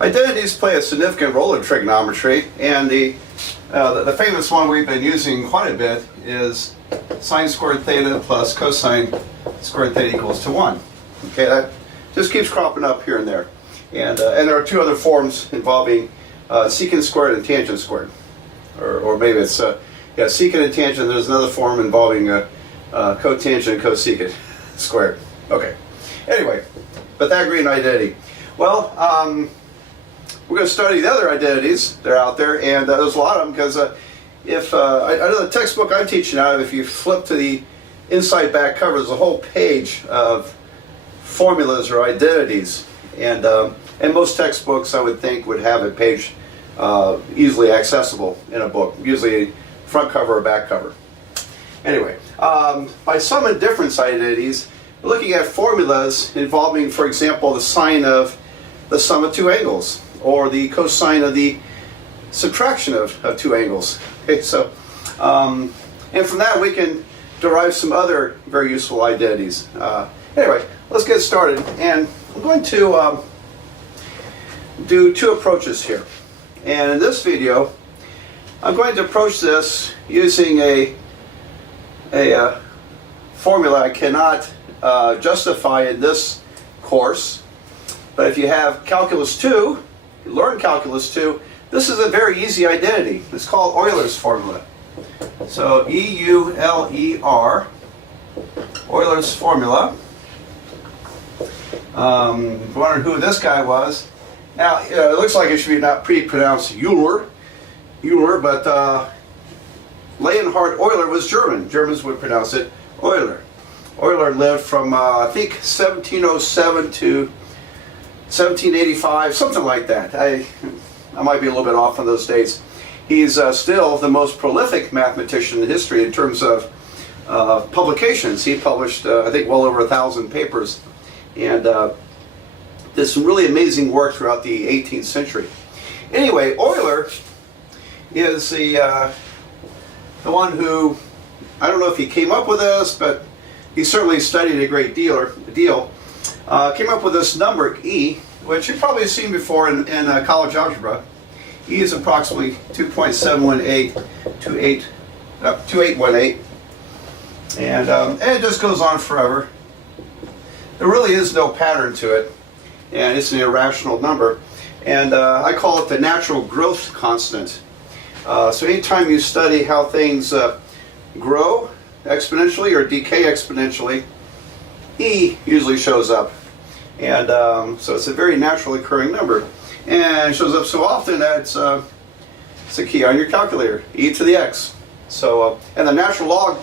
Identities play a significant role in trigonometry, and the famous one we've been using quite a bit is sine squared theta plus cosine squared theta equals to 1. Okay, that just keeps cropping up here and there. And there are two other forms involving secant squared and tangent squared. Or maybe it's secant and tangent. There's another form involving cotangent and cosecant squared. Okay. Anyway, Pythagorean identity. Well, we're going to study the other identities that are out there, and there's a lot of them because if I know the textbook I'm teaching out of, if you flip to the inside back cover, there's a whole page of formulas or identities, and most textbooks I would think would have a page easily accessible in a book, usually front cover or back cover. Anyway, by sum and difference identities, we're looking at formulas involving, for example, the sine of the sum of two angles, or the cosine of the subtraction of two angles. Okay, so, and from that we can derive some other very useful identities. Anyway, let's get started, and I'm going to do two approaches here. And in this video, I'm going to approach this using a formula I cannot justify in this course, but if you have Calculus 2, you learn Calculus 2, this is a very easy identity. It's called Euler's formula. So E-U-L-E-R, Euler's formula. Wondering who this guy was. Now, it looks like it should be not pre-pronounced Euler, but Leonhard Euler was German. Germans would pronounce it Euler. Euler lived from, I think, 1707 to 1785, something like that. I might be a little bit off on those dates. He's still the most prolific mathematician in history in terms of publications. He published, I think, well over 1,000 papers, and did some really amazing work throughout the 18th century. Anyway, Euler is the one who, I don't know if he came up with this, but he certainly studied a great deal. Came up with this number E, which you've probably seen before in college algebra. E is approximately 2.7182818, and it just goes on forever. There really is no pattern to it, and it's an irrational number, and I call it the natural growth constant. So anytime you study how things grow exponentially or decay exponentially, E usually shows up, and so it's a very naturally occurring number, and it shows up so often that it's a key on your calculator, e to the x. So and the natural log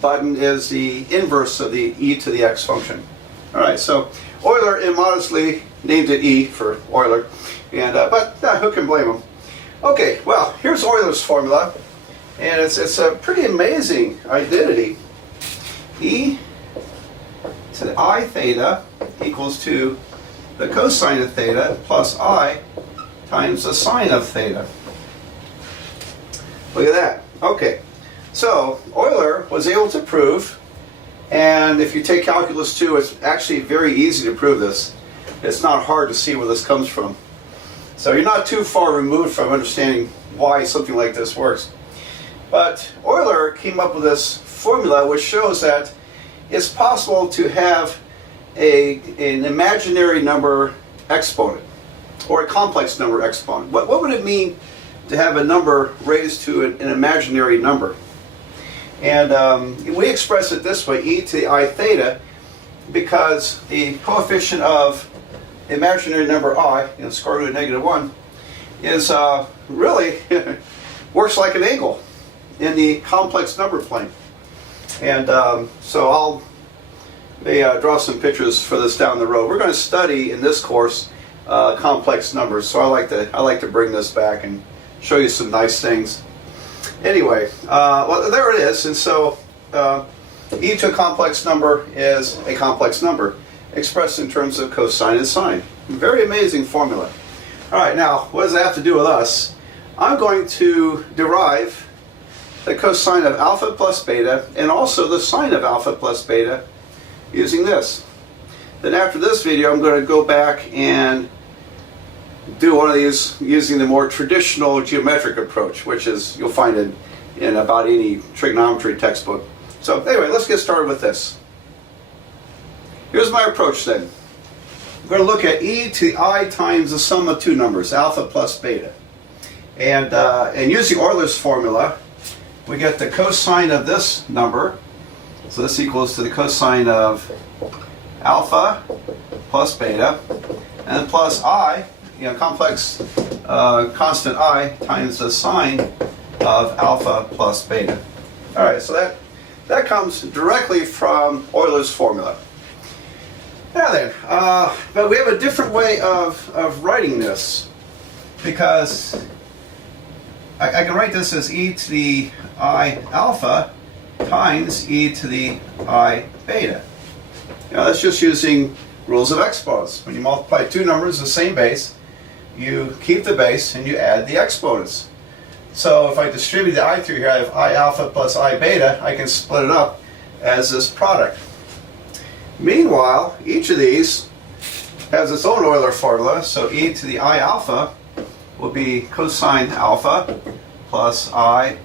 button is the inverse of the e to the x function. All right, so Euler immodestly named it E for Euler, and but who can blame him? Okay, well, here's Euler's formula, and it's a pretty amazing identity. E to the I theta equals to the cosine of theta plus I times the sine of theta. Look at that. Okay, so Euler was able to prove, and if you take Calculus 2, it's actually very easy to prove this. It's not hard to see where this comes from. So you're not too far removed from understanding why something like this works. But Euler came up with this formula which shows that it's possible to have an imaginary number exponent, or a complex number exponent. What would it mean to have a number raised to an imaginary number? And we express it this way, e to the I theta, because the coefficient of the imaginary number I, square root of -1, is really works like an angle in the complex number plane. And so I'll draw some pictures for this down the road. We're going to study in this course complex numbers, so I like to bring this back and show you some nice things. Anyway, well, there it is. And so e to a complex number is a complex number expressed in terms of cosine and sine. Very amazing formula. All right, now what does that have to do with us? I'm going to derive the cosine of alpha plus beta and also the sine of alpha plus beta using this. Then after this video, I'm going to go back and do one of these using the more traditional geometric approach, which is you'll find in about any trigonometry textbook. So anyway, let's get started with this. Here's my approach then. I'm going to look at e to the I times the sum of two numbers, alpha plus beta. And using Euler's formula, we get the cosine of this number. So this equals to the cosine of alpha plus beta, and then plus I, complex constant I times the sine of alpha plus beta. All right, so that comes directly from Euler's formula. Now then, but we have a different way of writing this, because I can write this as e to the I alpha times e to the I beta. That's just using rules of exponents. When you multiply two numbers of the same base, you keep the base and you add the exponents. So if I distribute the I through here, I have I alpha plus I beta, I can split it up as this product. Meanwhile, each of these has its own Euler formula, so e to the I alpha will be cosine alpha plus I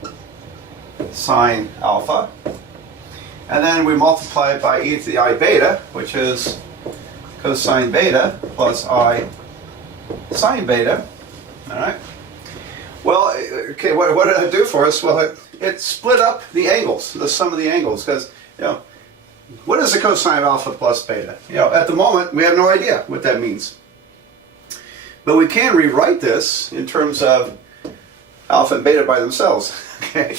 sine alpha. And then we multiply it by e to the I beta, which is cosine beta plus I sine beta. All right. Well, okay, what did it do for us? Well, it split up the angles, the sum of the angles, because, what is the cosine of alpha plus beta? At the moment, we have no idea what that means. But we can rewrite this in terms of alpha and beta by themselves. Okay.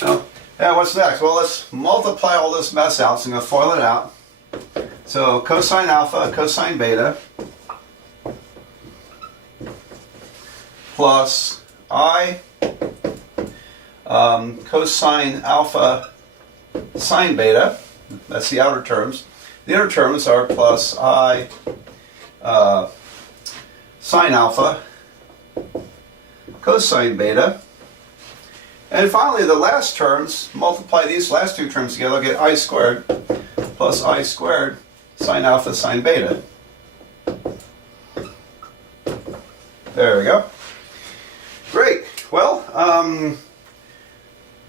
Now, what's next? Well, let's multiply all this mess out. So I'm going to FOIL it out. So cosine alpha, cosine beta, plus I cosine alpha sine beta. That's the outer terms. The inner terms are plus I sine alpha cosine beta. And finally, the last terms, multiply these last two terms together, get I squared plus I squared sine alpha sine beta. There we go. Great. Well,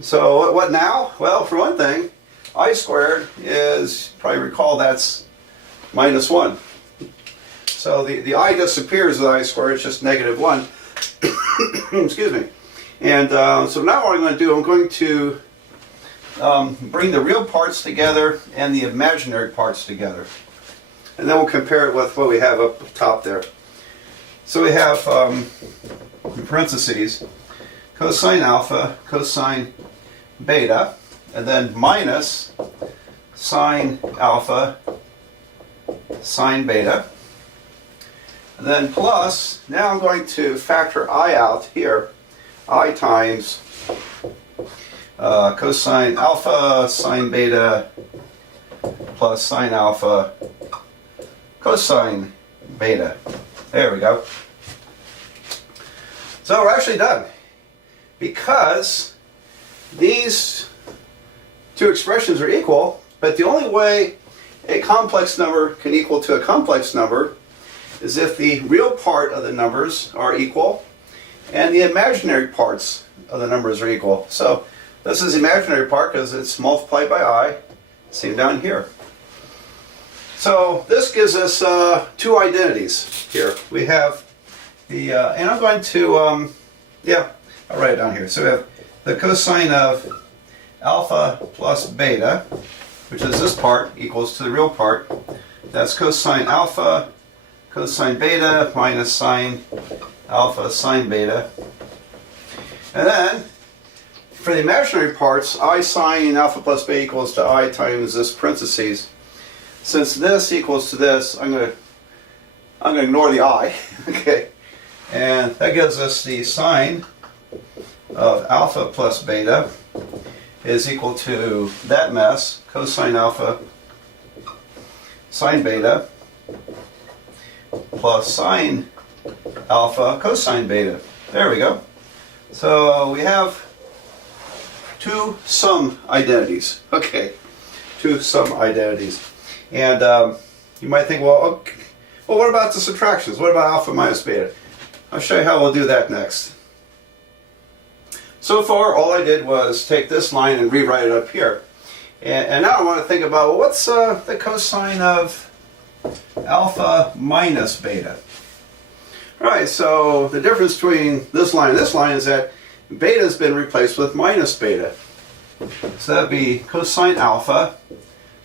so what now? Well, for one thing, I squared is, probably recall, that's minus 1. So the I disappears with I squared, it's just negative 1. Excuse me. And so now what I'm going to do, I'm going to bring the real parts together and the imaginary parts together. And then we'll compare it with what we have up top there. So we have, in parentheses, cosine alpha, cosine beta, and then minus sine alpha, sine beta. And then plus, now I'm going to factor I out here. I times cosine alpha sine beta plus sine alpha cosine beta. There we go. So we're actually done, because these two expressions are equal, but the only way a complex number can equal to a complex number is if the real part of the numbers are equal and the imaginary parts of the numbers are equal. So this is the imaginary part because it's multiplied by I, same down here. So this gives us two identities here. We have the, and I'm going to, I'll write it down here. So we have the cosine of alpha plus beta, which is this part, equals to the real part. That's cosine alpha, cosine beta, minus sine alpha sine beta. And then, for the imaginary parts, I sine alpha plus beta equals to I times this parentheses. Since this equals to this, I'm going to ignore the I. Okay, and that gives us the sine of alpha plus beta is equal to that mess, cosine alpha sine beta plus sine alpha cosine beta. There we go. So we have two sum identities. Okay, two sum identities. And you might think, well, okay, well, what about the subtractions? What about alpha minus beta? I'll show you how we'll do that next. So far, all I did was take this line and rewrite it up here. And now I want to think about, well, what's the cosine of alpha minus beta? All right, so the difference between this line and this line is that beta has been replaced with minus beta. So that would be cosine alpha,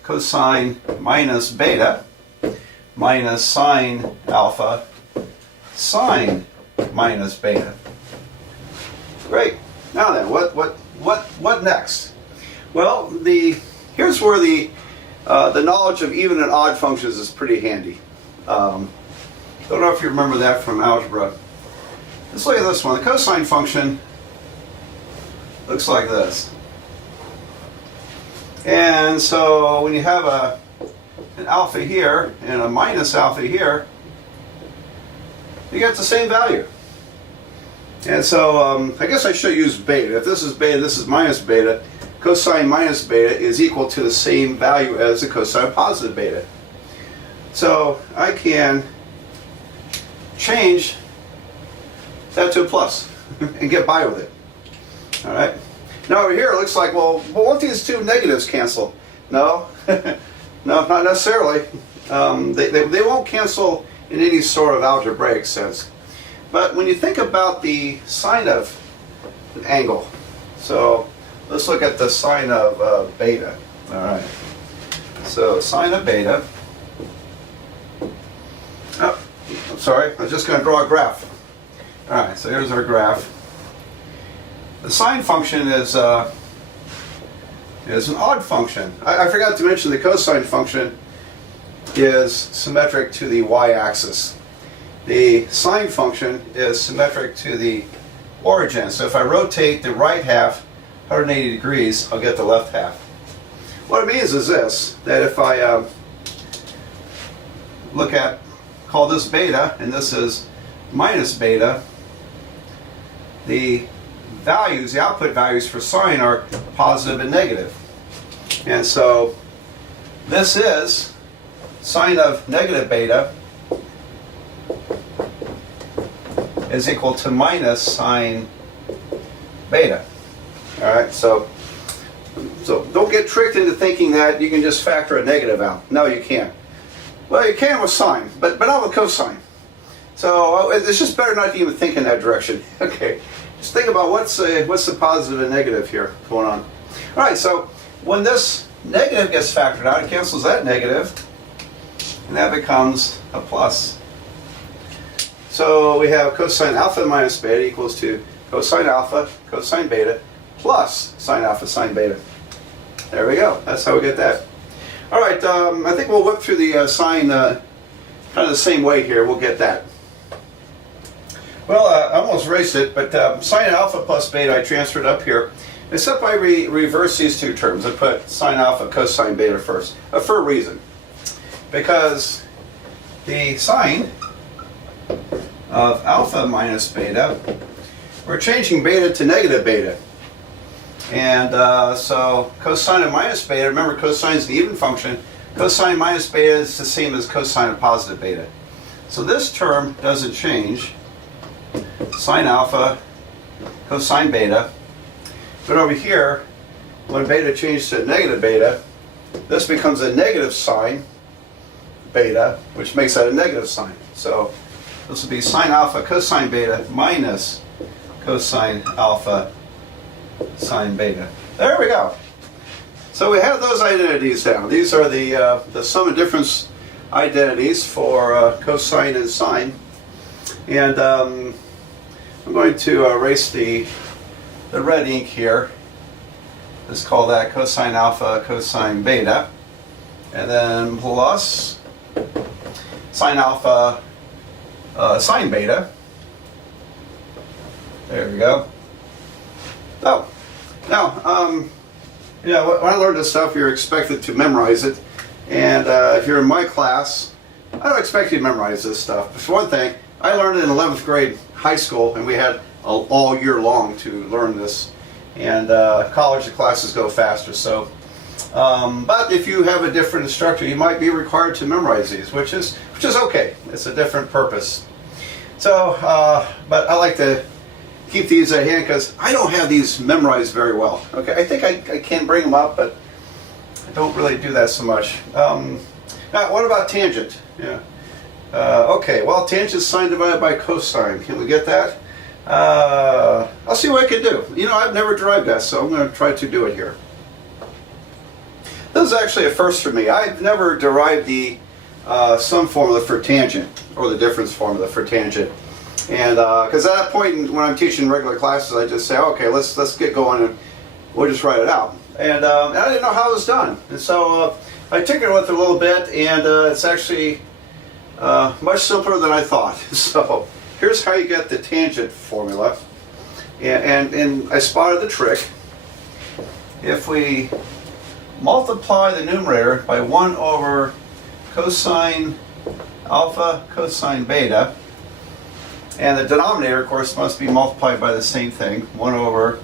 cosine minus beta, minus sine alpha, sine minus beta. Great. Now then, what next? Well, here's where the knowledge of even and odd functions is pretty handy. Don't know if you remember that from algebra. Let's look at this one. The cosine function looks like this. And so when you have an alpha here and a minus alpha here, you get the same value. And so I guess I should use beta. If this is beta, this is minus beta. Cosine minus beta is equal to the same value as the cosine positive beta. So I can change that to a plus and get by with it. All right. Now over here it looks like, well, won't these two negatives cancel? No, no, not necessarily. They won't cancel in any sort of algebraic sense. But when you think about the sine of an angle, so let's look at the sine of beta. All right. So sine of beta. Oh, I'm sorry. I was just going to draw a graph. All right. So here's our graph. The sine function is an odd function. I forgot to mention the cosine function is symmetric to the y-axis. The sine function is symmetric to the origin. So if I rotate the right half 180 degrees, I'll get the left half. What it means is this, that if I call this beta, and this is minus beta, the output values for sine are positive and negative. And so this is sine of negative beta is equal to minus sine beta. All right, so don't get tricked into thinking that you can just factor a negative out. No, you can't. Well, you can with sine, but not with cosine. So it's just better not to even think in that direction. Okay, just think about what's the positive and negative here going on. All right, so when this negative gets factored out, it cancels that negative, and that becomes a plus. So we have cosine alpha minus beta equals to cosine alpha, cosine beta, plus sine alpha, sine beta. There we go. That's how we get that. All right, I think we'll whip through the sine kind of the same way here. We'll get that. Well, I almost erased it, but sine alpha plus beta I transferred up here, except I reverse these two terms. I put sine alpha, cosine beta first, for a reason. Because the sine of alpha minus beta, we're changing beta to negative beta. And so cosine of minus beta, remember cosine is the even function, cosine minus beta is the same as cosine of positive beta. So this term doesn't change, sine alpha, cosine beta. But over here, when beta changes to negative beta, this becomes a negative sine beta, which makes that a negative sine. So this will be sine alpha cosine beta minus cosine alpha sine beta. There we go. So we have those identities down. These are the sum and difference identities for cosine and sine. And I'm going to erase the red ink here. Let's call that cosine alpha cosine beta. And then plus sine alpha sine beta. There we go. Oh, now, when I learned this stuff, you're expected to memorize it. And if you're in my class, I don't expect you to memorize this stuff. But for one thing, I learned it in 11th grade high school, and we had all year long to learn this. And college, the classes go faster. So, but if you have a different instructor, you might be required to memorize these, which is okay. It's a different purpose. So, but I like to keep these at hand because I don't have these memorized very well. Okay, I think I can bring them up, but I don't really do that so much. Now, what about tangent? Yeah. Okay, well, tangent is sine divided by cosine. Can we get that? I'll see what I can do. You know, I've never derived that, so I'm going to try to do it here. This is actually a first for me. I've never derived the sum formula for tangent, or the difference formula for tangent. And because at that point when I'm teaching regular classes, I just say, okay, let's get going and we'll just write it out. And I didn't know how it was done. And so I tinkered with it a little bit, and it's actually much simpler than I thought. So here's how you get the tangent formula. And I spotted the trick. If we multiply the numerator by 1 over cosine alpha cosine beta, and the denominator, of course, must be multiplied by the same thing, 1 over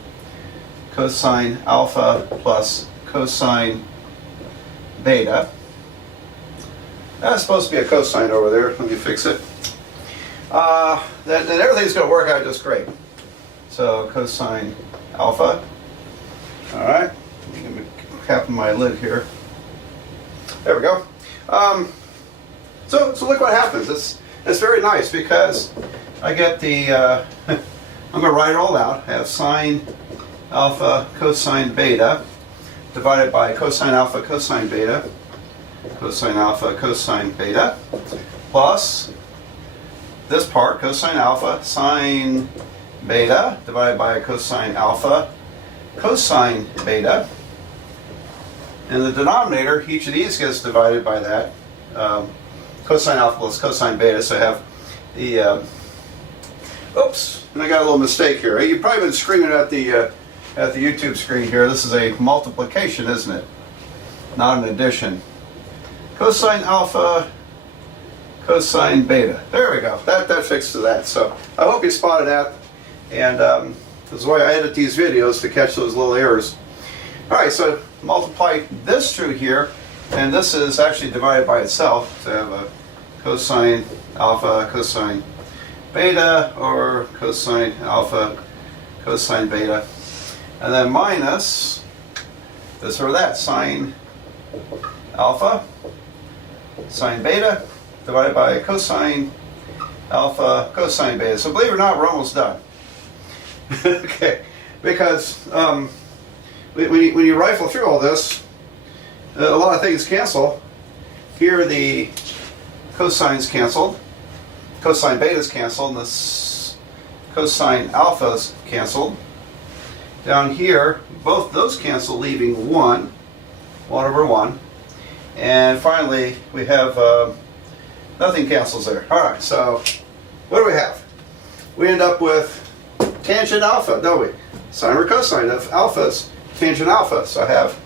cosine alpha plus cosine beta. That's supposed to be a cosine over there. Let me fix it. Then everything's going to work out just great. So cosine alpha. All right. Let me cap my lid here. There we go. So look what happens. It's very nice because I get the, I'm going to write it all out. I have sine alpha cosine beta divided by cosine alpha cosine beta, cosine alpha cosine beta, plus this part, cosine alpha sine beta divided by cosine alpha cosine beta. And the denominator, each of these gets divided by that. Cosine alpha plus cosine beta, so I have the, oops, and I got a little mistake here. You've probably been screaming at the YouTube screen here. This is a multiplication, isn't it? Not an addition. Cosine alpha, cosine beta. There we go. That fixes that. So I hope you spotted that. And this is why I edit these videos, to catch those little errors. All right, so multiply this through here, and this is actually divided by itself. So I have a cosine alpha cosine beta or cosine alpha cosine beta, and then minus this or that, sine alpha sine beta divided by cosine alpha cosine beta. So believe it or not, we're almost done. Okay, because when you rifle through all this, a lot of things cancel. Here the cosines canceled, cosine beta's canceled, and the cosine alpha's canceled. Down here, both those cancel, leaving 1 over 1. And finally, we have nothing cancels there. All right, so what do we have? We end up with tangent alpha, don't we? Sine or cosine of alpha's tangent alpha. So I have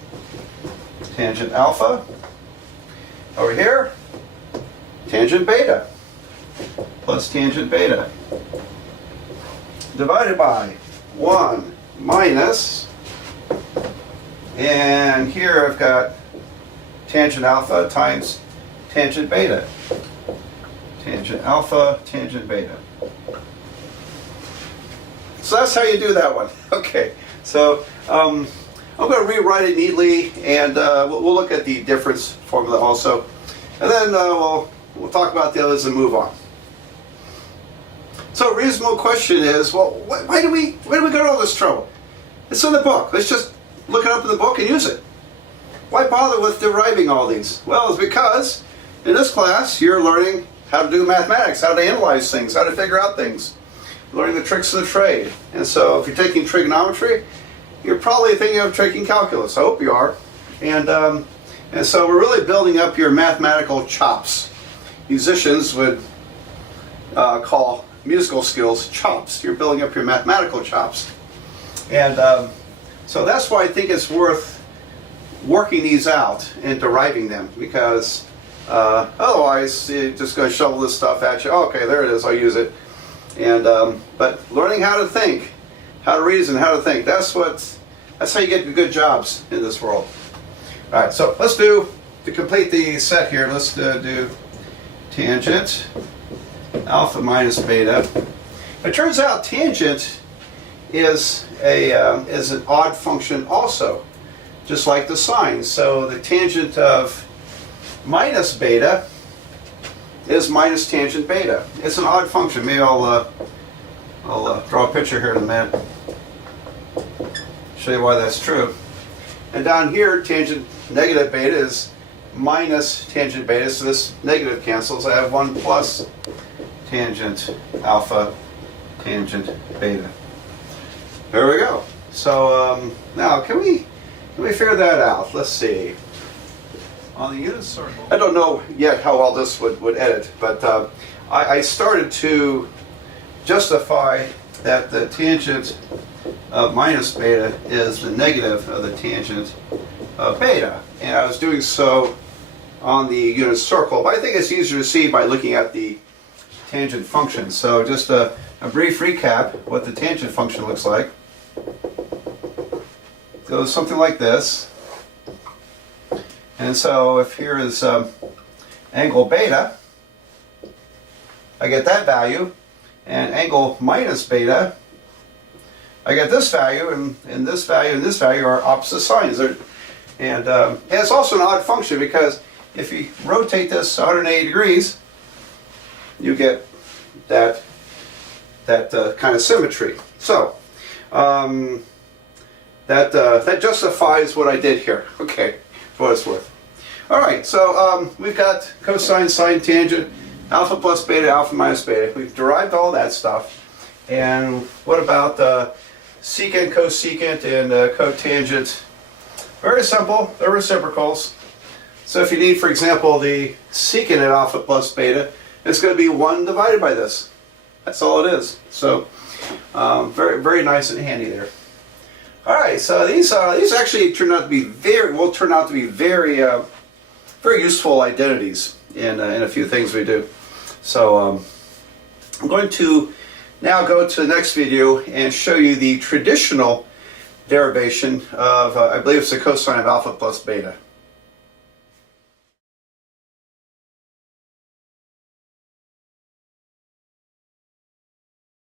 tangent alpha over here, tangent beta plus tangent beta divided by 1 minus, and here I've got tangent alpha times tangent beta. Tangent alpha, tangent beta. So that's how you do that one. Okay, so I'm going to rewrite it neatly, and we'll look at the difference formula also, and then we'll talk about the others and move on. So a reasonable question is, well, why do we go to all this trouble? It's in the book. Let's just look it up in the book and use it. Why bother with deriving all these? Well, it's because in this class you're learning how to do mathematics, how to analyze things, how to figure out things, learning the tricks of the trade. And so if you're taking trigonometry, you're probably thinking of taking calculus. I hope you are. And so we're really building up your mathematical chops. Musicians would call musical skills chops. You're building up your mathematical chops. And so that's why I think it's worth working these out and deriving them, because otherwise you're just going to shovel this stuff at you. Oh, okay, there it is, I'll use it. And but learning how to think, how to reason, how to think, that's how you get good jobs in this world. All right, so let's do, to complete the set here, let's do tangent alpha minus beta. It turns out tangent is an odd function also, just like the sine. So the tangent of minus beta is minus tangent beta. It's an odd function. Maybe I'll draw a picture here in a minute. Show you why that's true. And down here, tangent negative beta is minus tangent beta, so this negative cancels. I have 1 plus tangent alpha tangent beta. There we go. So now can we figure that out? Let's see. On the unit circle, I don't know yet how well this would edit, but I started to justify that the tangent of minus beta is the negative of the tangent of beta. And I was doing so on the unit circle, but I think it's easier to see by looking at the tangent function. So just a brief recap what the tangent function looks like. It goes something like this. And so if here is angle beta, I get that value, and angle minus beta, I get this value, and this value and this value are opposite signs. And it's also an odd function because if you rotate this 180 degrees, you get that kind of symmetry. So that justifies what I did here. Okay, for what it's worth. All right, so we've got cosine, sine, tangent, alpha plus beta, alpha minus beta. We've derived all that stuff. And what about secant, cosecant, and cotangent? Very simple. They're reciprocals. So if you need, for example, the secant at alpha plus beta, it's going to be 1 divided by this. That's all it is. So very, very nice and handy there. All right, so these actually turn out to be very useful identities in a few things we do. So I'm going to now go to the next video and show you the traditional derivation of, I believe it's the cosine of alpha plus beta.